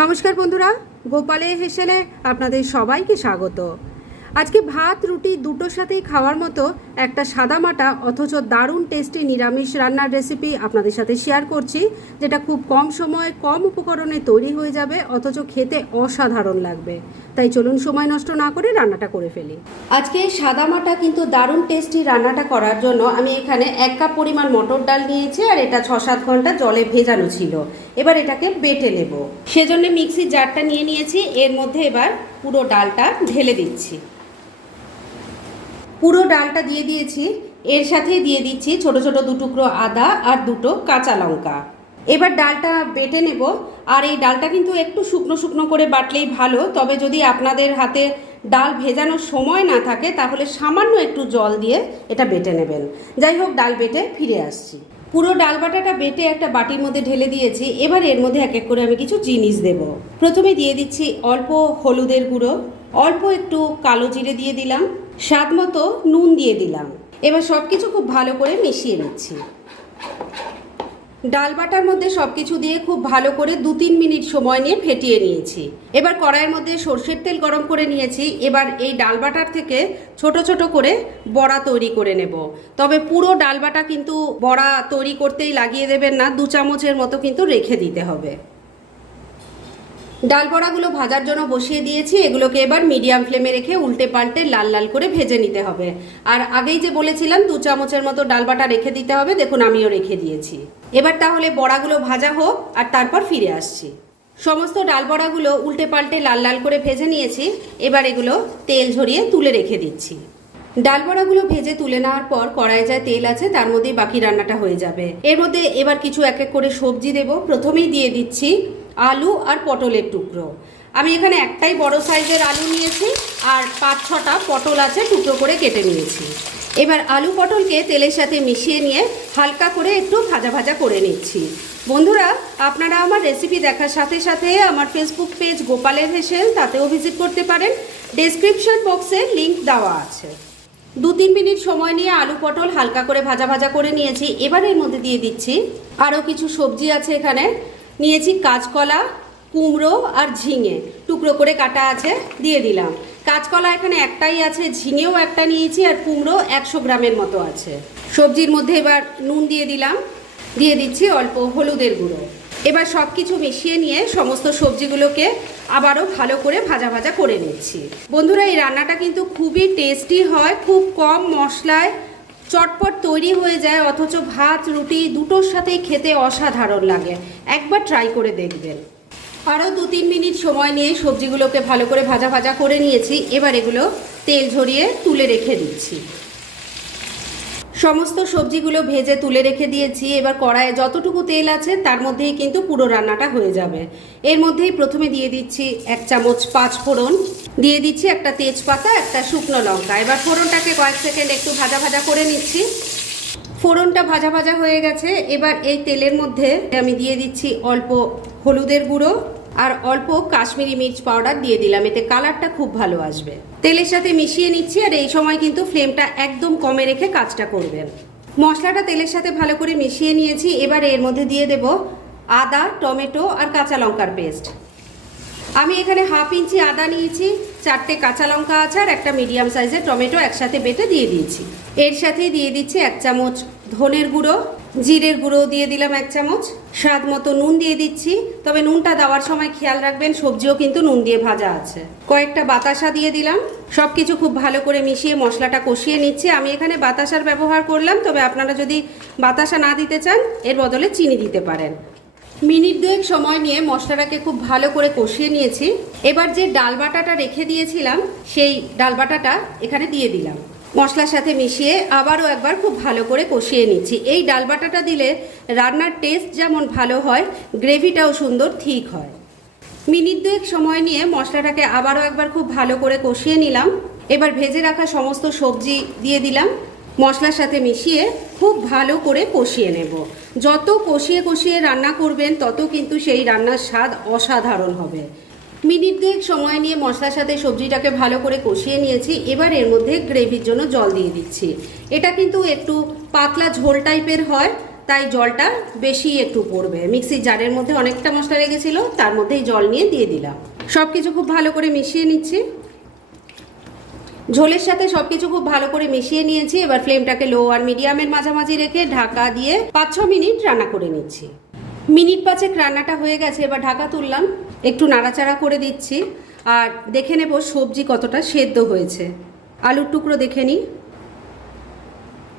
নমস্কার বন্ধুরা গোপালে হেসেলে আপনাদের সবাইকে স্বাগত। আজকে ভাত, রুটি দুটোর সাথেই খাওয়ার মতো একটা সাদামাটা অথচ দারুণ টেস্টি নিরামিষ রান্নার রেসিপি আপনাদের সাথে শেয়ার করছি, যেটা খুব কম সময়ে কম উপকরণে তৈরি হয়ে যাবে, অথচ খেতে অসাধারণ লাগবে। তাই চলুন সময় নষ্ট না করে রান্নাটা করে ফেলি। আজকে এই সাদামাটা কিন্তু দারুণ টেস্টি রান্নাটা করার জন্য আমি এখানে এক কাপ পরিমাণ মটর ডাল নিয়েছি, আর এটা ছ সাত ঘণ্টা জলে ভেজানো ছিল। এবার এটাকে বেটে নেব। সেজন্য মিক্সির জারটা নিয়ে নিয়েছি, এর মধ্যে এবার পুরো ডালটা ঢেলে দিচ্ছি। পুরো ডালটা দিয়ে দিয়েছি। এর সাথে দিয়ে দিচ্ছি ছোট ছোট দু টুকরো আদা আর দুটো কাঁচা লঙ্কা। এবার ডালটা বেটে নেব। আর এই ডালটা কিন্তু একটু শুকনো শুকনো করে বাটলেই ভালো। তবে যদি আপনাদের হাতে ডাল ভেজানোর সময় না থাকে, তাহলে সামান্য একটু জল দিয়ে এটা বেটে নেবেন। যাই হোক, ডাল বেটে ফিরে আসছি। পুরো ডাল বাটাটা বেটে একটা বাটির মধ্যে ঢেলে দিয়েছি। এবার এর মধ্যে এক এক করে আমি কিছু জিনিস দেব। প্রথমে দিয়ে দিচ্ছি অল্প হলুদের গুঁড়ো। অল্প একটু কালো জিরে দিয়ে দিলাম। স্বাদ মতো নুন দিয়ে দিলাম। এবার সব কিছু খুব ভালো করে মিশিয়ে নিচ্ছি। ডাল বাটার মধ্যে সব কিছু দিয়ে খুব ভালো করে দু তিন মিনিট সময় নিয়ে ফেটিয়ে নিয়েছি। এবার কড়াইয়ের মধ্যে সর্ষের তেল গরম করে নিয়েছি। এবার এই ডাল বাটার থেকে ছোট ছোট করে বড়া তৈরি করে নেব। তবে পুরো ডাল বাটা কিন্তু বড়া তৈরি করতেই লাগিয়ে দেবেন না, দু চামচের মতো কিন্তু রেখে দিতে হবে। ডাল বড়াগুলো ভাজার জন্য বসিয়ে দিয়েছি। এগুলোকে এবার মিডিয়াম ফ্লেমে রেখে উল্টে পাল্টে লাল লাল করে ভেজে নিতে হবে। আর আগেই যে বলেছিলাম, দু চামচের মতো ডাল বাটা রেখে দিতে হবে। দেখুন, আমিও রেখে দিয়েছি। এবার তাহলে বড়াগুলো ভাজা হোক, আর তারপর ফিরে আসছি। সমস্ত ডাল বড়াগুলো উল্টে পাল্টে লাল লাল করে ভেজে নিয়েছি। এবার এগুলো তেল ঝরিয়ে তুলে রেখে দিচ্ছি। ডাল বড়াগুলো ভেজে তুলে নেওয়ার পর কড়াইয়ে যা তেল আছে, তার মধ্যেই বাকি রান্নাটা হয়ে যাবে। এর মধ্যে এবার কিছু এক এক করে সবজি দেব। প্রথমেই দিয়ে দিচ্ছি আলু আর পটলের টুকরো। আমি এখানে একটাই বড় সাইজের আলু নিয়েছি আর পাঁচ ছটা পটল আছে টুকরো করে কেটে নিয়েছি। এবার আলু পটলকে তেলের সাথে মিশিয়ে নিয়ে হালকা করে একটু ভাজা ভাজা করে নিচ্ছি। বন্ধুরা, আপনারা আমার রেসিপি দেখার সাথে সাথে আমার ফেসবুক পেজ গোপালের হেসেল, তাতেও ভিজিট করতে পারেন। ডেসক্রিপশন বক্সে লিংক দেওয়া আছে। দু তিন মিনিট সময় নিয়ে আলু পটল হালকা করে ভাজা ভাজা করে নিয়েছি। এবার এর মধ্যে দিয়ে দিচ্ছি আরও কিছু সবজি আছে এখানে। নিয়েছি কাঁচকলা, কুমড়ো আর ঝিঙে। টুকরো করে কাটা আছে, দিয়ে দিলাম। কাঁচকলা এখানে একটাই আছে, ঝিঙেও একটা নিয়েছি আর কুমড়ো একশো গ্রামের মতো আছে। সবজির মধ্যে এবার নুন দিয়ে দিলাম। দিয়ে দিচ্ছি অল্প হলুদের গুঁড়ো। এবার সব কিছু মিশিয়ে নিয়ে সমস্ত সবজিগুলোকে আবারও ভালো করে ভাজা ভাজা করে নিচ্ছি। বন্ধুরা, এই রান্নাটা কিন্তু খুবই টেস্টি হয়, খুব কম মশলায় চটপট তৈরি হয়ে যায়, অথচ ভাত, রুটি দুটোর সাথেই খেতে অসাধারণ লাগে। একবার ট্রাই করে দেখবেন। আরও দু তিন মিনিট সময় নিয়ে সবজিগুলোকে ভালো করে ভাজা ভাজা করে নিয়েছি। এবার এগুলো তেল ঝরিয়ে তুলে রেখে দিচ্ছি। সমস্ত সবজিগুলো ভেজে তুলে রেখে দিয়েছি। এবার কড়াইয়ে যতটুকু তেল আছে, তার মধ্যেই কিন্তু পুরো রান্নাটা হয়ে যাবে। এর মধ্যেই প্রথমে দিয়ে দিচ্ছি এক চামচ পাঁচ ফোড়ন, দিয়ে দিচ্ছি একটা তেজপাতা, একটা শুকনো লঙ্কা। এবার ফোড়নটাকে কয়েক সেকেন্ড একটু ভাজা ভাজা করে নিচ্ছি। ফোড়নটা ভাজা ভাজা হয়ে গেছে। এবার এই তেলের মধ্যে আমি দিয়ে দিচ্ছি অল্প হলুদের গুঁড়ো আর অল্প কাশ্মীরি মির্চ পাউডার দিয়ে দিলাম। এতে কালারটা খুব ভালো আসবে। তেলের সাথে মিশিয়ে নিচ্ছি আর এই সময় কিন্তু ফ্লেমটা একদম কমে রেখে কাজটা করবেন। মশলাটা তেলের সাথে ভালো করে মিশিয়ে নিয়েছি। এবার এর মধ্যে দিয়ে দেব আদা, টমেটো আর কাঁচা লঙ্কার পেস্ট। আমি এখানে হাফ ইঞ্চি আদা নিয়েছি, চারটে কাঁচা লঙ্কা আছে আর একটা মিডিয়াম সাইজের টমেটো একসাথে বেটে দিয়ে দিয়েছি। এর সাথে দিয়ে দিচ্ছি এক চামচ ধনের গুঁড়ো জিরের গুঁড়ো দিয়ে দিলাম এক চামচ, স্বাদ মতো নুন দিয়ে দিচ্ছি। তবে নুনটা দেওয়ার সময় খেয়াল রাখবেন, সবজিও কিন্তু নুন দিয়ে ভাজা আছে। কয়েকটা বাতাসা দিয়ে দিলাম। সব কিছু খুব ভালো করে মিশিয়ে মশলাটা কষিয়ে নিচ্ছি। আমি এখানে বাতাসার ব্যবহার করলাম, তবে আপনারা যদি বাতাসা না দিতে চান, এর বদলে চিনি দিতে পারেন। মিনিট দুয়েক সময় নিয়ে মশলাটাকে খুব ভালো করে কষিয়ে নিয়েছি। এবার যে ডাল বাটাটা রেখে দিয়েছিলাম, সেই ডাল বাটাটা এখানে দিয়ে দিলাম। মশলার সাথে মিশিয়ে আবারও একবার খুব ভালো করে কষিয়ে নিচ্ছি। এই ডাল বাটাটা দিলে রান্নার টেস্ট যেমন ভালো হয় গ্রেভিটাও সুন্দর ঠিক হয়। মিনিট দুয়েক সময় নিয়ে মশলাটাকে আবারও একবার খুব ভালো করে কষিয়ে নিলাম। এবার ভেজে রাখা সমস্ত সবজি দিয়ে দিলাম। মশলার সাথে মিশিয়ে খুব ভালো করে কষিয়ে নেব। যত কষিয়ে কষিয়ে রান্না করবেন, তত কিন্তু সেই রান্নার স্বাদ অসাধারণ হবে। মিনিট দুয়েক সময় নিয়ে মশলার সাথে সবজিটাকে ভালো করে কষিয়ে নিয়েছি। এবার এর মধ্যে গ্রেভির জন্য জল দিয়ে দিচ্ছি। এটা কিন্তু একটু পাতলা ঝোল টাইপের হয়, তাই জলটা বেশি একটু পড়বে। মিক্সির জারের মধ্যে অনেকটা মশলা লেগেছিল, তার মধ্যেই জল নিয়ে দিয়ে দিলাম। সব কিছু খুব ভালো করে মিশিয়ে নিচ্ছি। ঝোলের সাথে সবকিছু খুব ভালো করে মিশিয়ে নিয়েছি। এবার ফ্লেমটাকে লো আর মিডিয়ামের মাঝামাঝি রেখে ঢাকা দিয়ে পাঁচ ছ মিনিট রান্না করে নিচ্ছি। মিনিট পাঁচেক রান্নাটা হয়ে গেছে, এবার ঢাকা তুললাম। একটু নাড়াচাড়া করে দিচ্ছি। আর দেখে নেব সবজি কতটা সেদ্ধ হয়েছে। আলুর টুকরো দেখে নিই।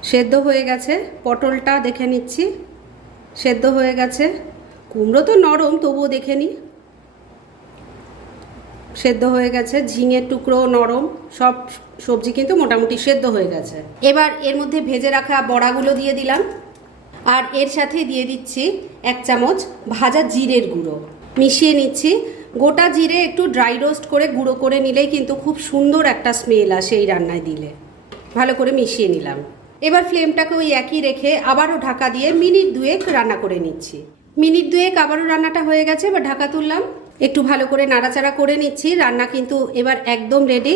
সেদ্ধ হয়ে গেছে। পটলটা দেখে নিচ্ছি। সেদ্ধ হয়ে গেছে। কুমড়ো তো নরম, তবুও দেখে নিই। সেদ্ধ হয়ে গেছে। ঝিঙের টুকরো নরম। সব সবজি কিন্তু মোটামুটি সেদ্ধ হয়ে গেছে। এবার এর মধ্যে ভেজে রাখা বড়াগুলো দিয়ে দিলাম। আর এর সাথে দিয়ে দিচ্ছি এক চামচ ভাজা জিরের গুঁড়ো। মিশিয়ে নিচ্ছি। গোটা জিরে একটু ড্রাই রোস্ট করে গুঁড়ো করে নিলেই কিন্তু খুব সুন্দর একটা স্মেল আসে এই রান্নায় দিলে। ভালো করে মিশিয়ে নিলাম। এবার ফ্লেমটাকে ওই একই রেখে আবারও ঢাকা দিয়ে মিনিট দুয়েক রান্না করে নিচ্ছি। মিনিট দুয়েক আবারও রান্নাটা হয়ে গেছে, এবার ঢাকা তুললাম। একটু ভালো করে নাড়াচাড়া করে নিচ্ছি, রান্না কিন্তু এবার একদম রেডি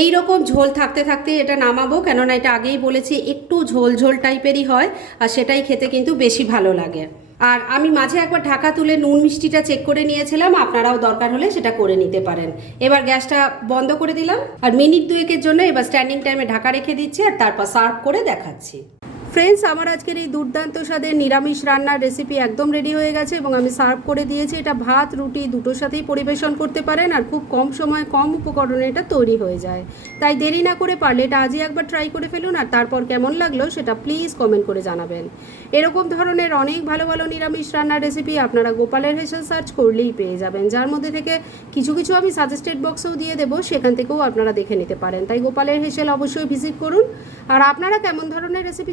এই রকম ঝোল থাকতে থাকতে এটা নামাবো, কেননা এটা আগেই বলেছি, একটু ঝোল ঝোল টাইপেরই হয়, আর সেটাই খেতে কিন্তু বেশি ভালো লাগে। আর আমি মাঝে একবার ঢাকা তুলে নুন মিষ্টিটা চেক করে নিয়েছিলাম, আপনারাও দরকার হলে সেটা করে নিতে পারেন। এবার গ্যাসটা বন্ধ করে দিলাম, আর মিনিট দুয়েকের জন্য এবার স্ট্যান্ডিং টাইমে ঢাকা রেখে দিচ্ছি, আর তারপর সার্ভ করে দেখাচ্ছি। ফ্রেন্ডস আমার আজকের এই দুর্দান্ত স্বাদের নিরামিষ রান্নার রেসিপি একদম রেডি হয়ে গেছে এবং আমি সার্ভ করে দিয়েছি। এটা ভাত, রুটি দুটোর সাথেই পরিবেশন করতে পারেন আর খুব কম সময় কম উপকরণে এটা তৈরি হয়ে যায়। তাই দেরি না করে পারলে এটা আজই একবার ট্রাই করে ফেলুন আর তারপর কেমন লাগল সেটা প্লিজ কমেন্ট করে জানাবেন। এরকম ধরনের অনেক ভালো ভালো নিরামিষ রান্নার রেসিপি আপনারা গোপালের হেসেল সার্চ করলেই পেয়ে যাবেন। যার মধ্যে থেকে কিছু কিছু আমি সাজেস্টেড বক্সেও দিয়ে দেবো, সেখান থেকেও আপনারা দেখে নিতে পারেন। তাই গোপালের হেসেল অবশ্যই ভিজিট করুন। আর আপনারা কেমন ধরনের রেসিপি